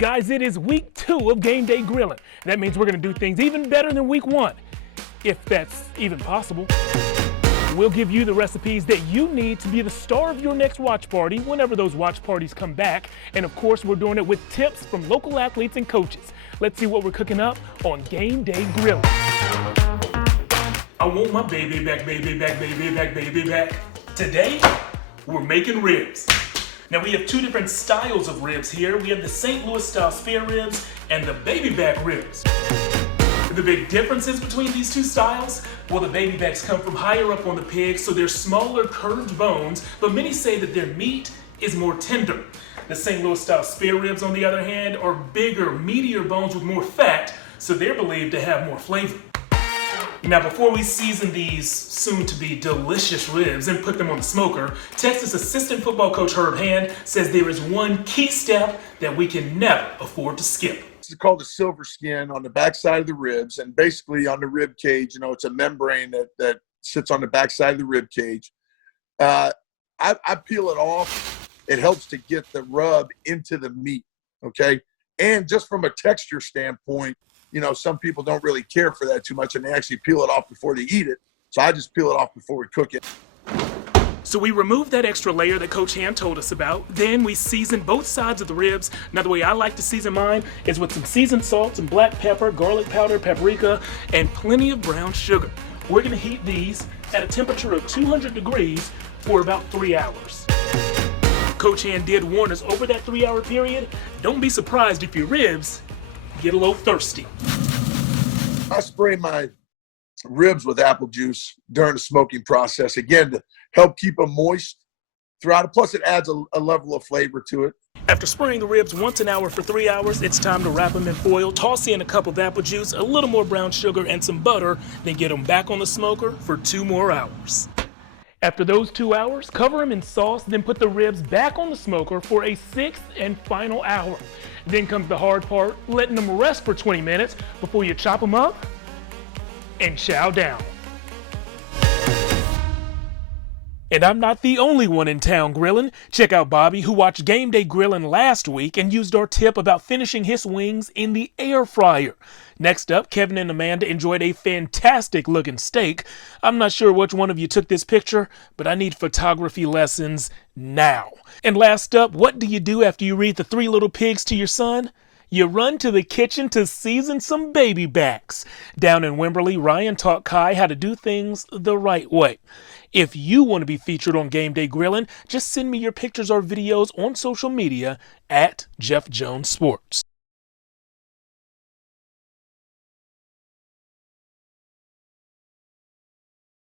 Guys, it is week 2 of Game Day Grilling. That means we're going to do things even better than week 1, if that's even possible. We'll give you the recipes that you need to be the star of your next watch party whenever those watch parties come back. And of course, we're doing it with tips from local athletes and coaches. Let's see what we're cooking up on Game Day Grilling. I want my baby back, baby back, baby back, baby back. Today, we're making ribs. Now we have 2 different styles of ribs here. We have the St. Louis style spare ribs and the baby back ribs. The big differences between these 2 styles? Well, the baby backs come from higher up on the pig, so they're smaller curved bones, but many say that their meat is more tender. The St. Louis style spare ribs, on the other hand, are bigger, meatier bones with more fat, so they're believed to have more flavor. Now, before we season these soon-to-be delicious ribs and put them on the smoker, Texas assistant football coach Herb Hand says there is one key step that we can never afford to skip. It's called the silver skin on the backside of the ribs, and basically on the rib cage, it's a membrane that sits on the backside of the rib cage. I peel it off. It helps to get the rub into the meat, okay? And just from a texture standpoint, some people don't really care for that too much, and they actually peel it off before they eat it. So I just peel it off before we cook it. So we remove that extra layer that Coach Hand told us about. Then we season both sides of the ribs. Now the way I like to season mine is with some seasoned salt, some black pepper, garlic powder, paprika, and plenty of brown sugar. We're gonna heat these at a temperature of 200 degrees for about 3 hours. Coach Hand did warn us over that 3-hour period, don't be surprised if your ribs get a little thirsty. I spray my ribs with apple juice during the smoking process, again, to help keep them moist throughout it. Plus, it adds a level of flavor to it. After spraying the ribs once an hour for 3 hours, it's time to wrap them in foil, toss in a cup of apple juice, a little more brown sugar, and some butter, then get them back on the smoker for 2 more hours. After those 2 hours, cover them in sauce, then put the ribs back on the smoker for a 6th and final hour. Then comes the hard part, letting them rest for 20 minutes before you chop them up and chow down. And I'm not the only one in town grilling. Check out Bobby, who watched Game Day Grilling last week and used our tip about finishing his wings in the air fryer. Next up, Kevin and Amanda enjoyed a fantastic looking steak. I'm not sure which one of you took this picture, but I need photography lessons now. And last up, what do you do after you read The 3 Little Pigs to your son? You run to the kitchen to season some baby backs. Down in Wimberley, Ryan taught Kai how to do things the right way. If you want to be featured on Game Day Grilling, just send me your pictures or videos on social media at Jeff Jones Sports.